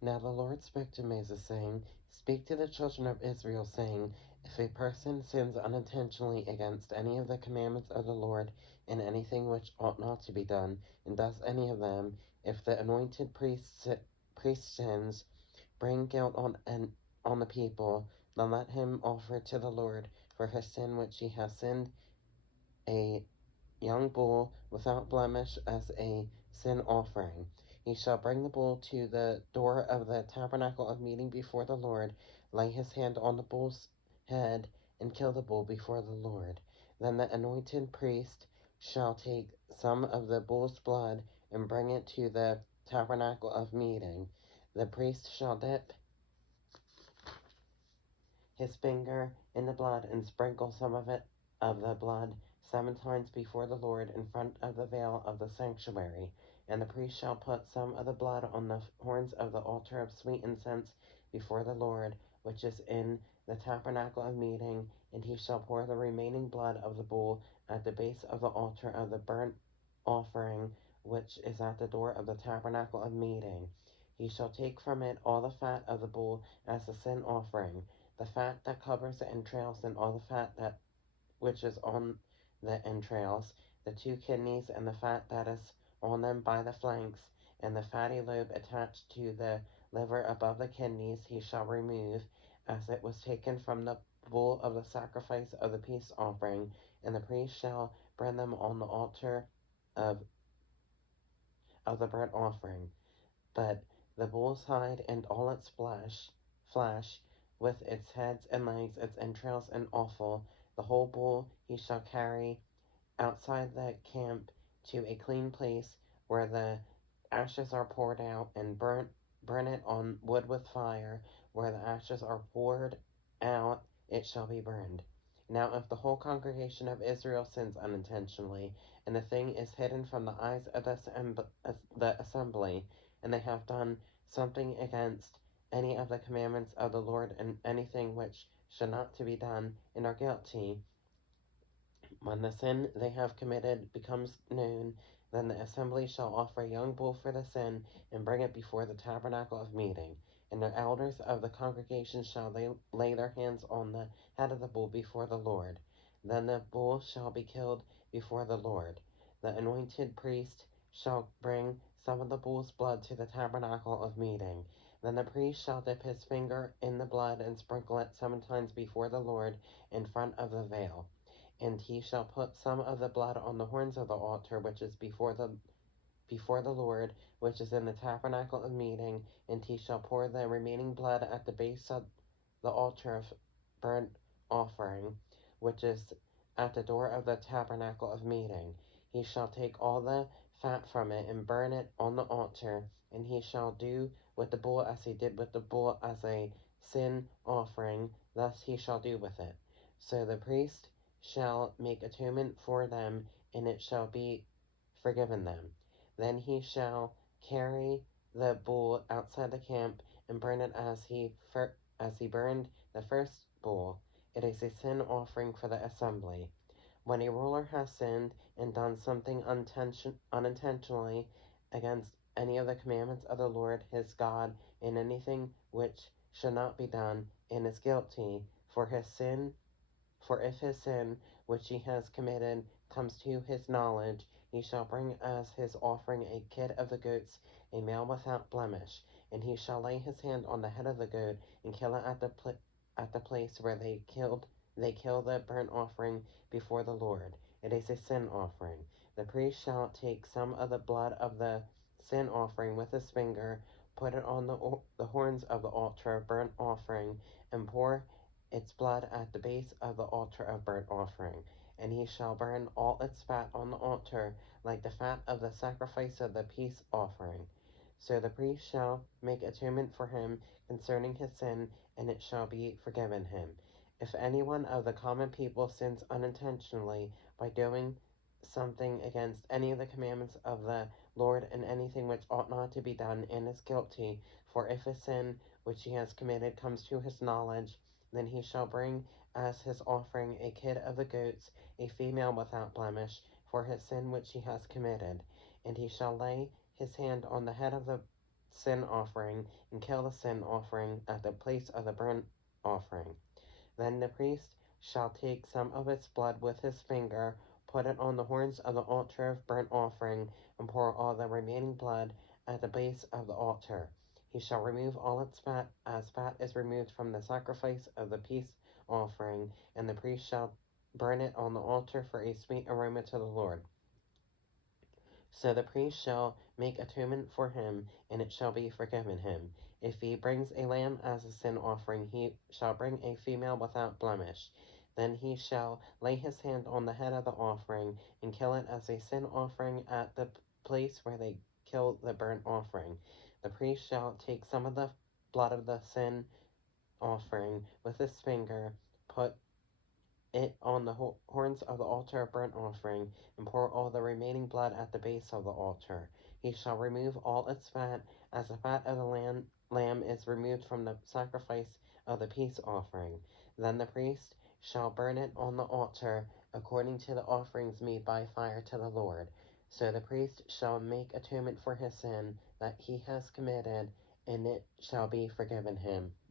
Now the Lord spoke to Moses, saying, Speak to the children of Israel, saying, If a person sins unintentionally against any of the commandments of the Lord in anything which ought not to be done, and does any of them, if the anointed priest sins, bring guilt on the people, then let him offer to the Lord for his sin which he has sinned a young bull without blemish as a sin offering. He shall bring the bull to the door of the tabernacle of meeting before the Lord, lay his hand on the bull's head, and kill the bull before the Lord. Then the anointed priest shall take some of the bull's blood and bring it to the tabernacle of meeting. The priest shall dip his finger in the blood and sprinkle some of the blood 7 times before the Lord in front of the veil of the sanctuary. And the priest shall put some of the blood on the horns of the altar of sweet incense before the Lord, which is in the tabernacle of meeting, and he shall pour the remaining blood of the bull at the base of the altar of the burnt offering, which is at the door of the tabernacle of meeting. He shall take from it all the fat of the bull as a sin offering, the fat that covers the entrails, and all the fat which is on the entrails, the 2 kidneys, and the fat that is on them by the flanks, and the fatty lobe attached to the liver above the kidneys he shall remove, as it was taken from the bull of the sacrifice of the peace offering, and the priest shall burn them on the altar of the burnt offering. But the bull's hide and all its flesh, with its heads and legs, its entrails and offal, the whole bull he shall carry outside the camp to a clean place where the ashes are poured out, and burn it on wood with fire. Where the ashes are poured out, it shall be burned. Now if the whole congregation of Israel sins unintentionally, and the thing is hidden from the eyes of the assembly, and they have done something against any of the commandments of the Lord, and anything which should not to be done, and are guilty, when the sin they have committed becomes known, then the assembly shall offer a young bull for the sin, and bring it before the tabernacle of meeting. And the elders of the congregation shall lay their hands on the head of the bull before the Lord. Then the bull shall be killed before the Lord. The anointed priest shall bring some of the bull's blood to the tabernacle of meeting. Then the priest shall dip his finger in the blood and sprinkle it 7 times before the Lord in front of the veil. And he shall put some of the blood on the horns of the altar which is before the Lord, which is in the tabernacle of meeting, and he shall pour the remaining blood at the base of the altar of burnt offering, which is at the door of the tabernacle of meeting. He shall take all the fat from it and burn it on the altar, and he shall do with the bull as he did with the bull as a sin offering, thus he shall do with it. So the priest shall make atonement for them, and it shall be forgiven them. Then he shall carry the bull outside the camp and burn it as he burned the first bull. It is a sin offering for the assembly. When a ruler has sinned and done something unintentionally against any of the commandments of the Lord his God in anything which should not be done, and is guilty, for if his sin which he has committed comes to his knowledge, he shall bring as his offering a kid of the goats, a male without blemish, and he shall lay his hand on the head of the goat and kill it at the place where they kill the burnt offering before the Lord. It is a sin offering. The priest shall take some of the blood of the sin offering with his finger, put it on the horns of the altar of burnt offering, and pour its blood at the base of the altar of burnt offering. And he shall burn all its fat on the altar, like the fat of the sacrifice of the peace offering. So the priest shall make atonement for him concerning his sin, and it shall be forgiven him. If any one of the common people sins unintentionally by doing something against any of the commandments of the Lord in anything which ought not to be done, and is guilty, for if a sin which he has committed comes to his knowledge, then he shall bring as his offering a kid of the goats, a female without blemish, for his sin which he has committed. And he shall lay his hand on the head of the sin offering and kill the sin offering at the place of the burnt offering. Then the priest shall take some of its blood with his finger, put it on the horns of the altar of burnt offering, and pour all the remaining blood at the base of the altar. He shall remove all its fat, as fat is removed from the sacrifice of the peace offering, and the priest shall burn it on the altar for a sweet aroma to the Lord. So the priest shall make atonement for him, and it shall be forgiven him. If he brings a lamb as a sin offering, he shall bring a female without blemish. Then he shall lay his hand on the head of the offering, and kill it as a sin offering at the place where they kill the burnt offering. The priest shall take some of the blood of the sin offering with his finger, put it on the horns of the altar of burnt offering, and pour all the remaining blood at the base of the altar. He shall remove all its fat, as the fat of the lamb is removed from the sacrifice of the peace offering. Then the priest shall burn it on the altar, according to the offerings made by fire to the Lord. So the priest shall make atonement for his sin that he has committed, and it shall be forgiven him.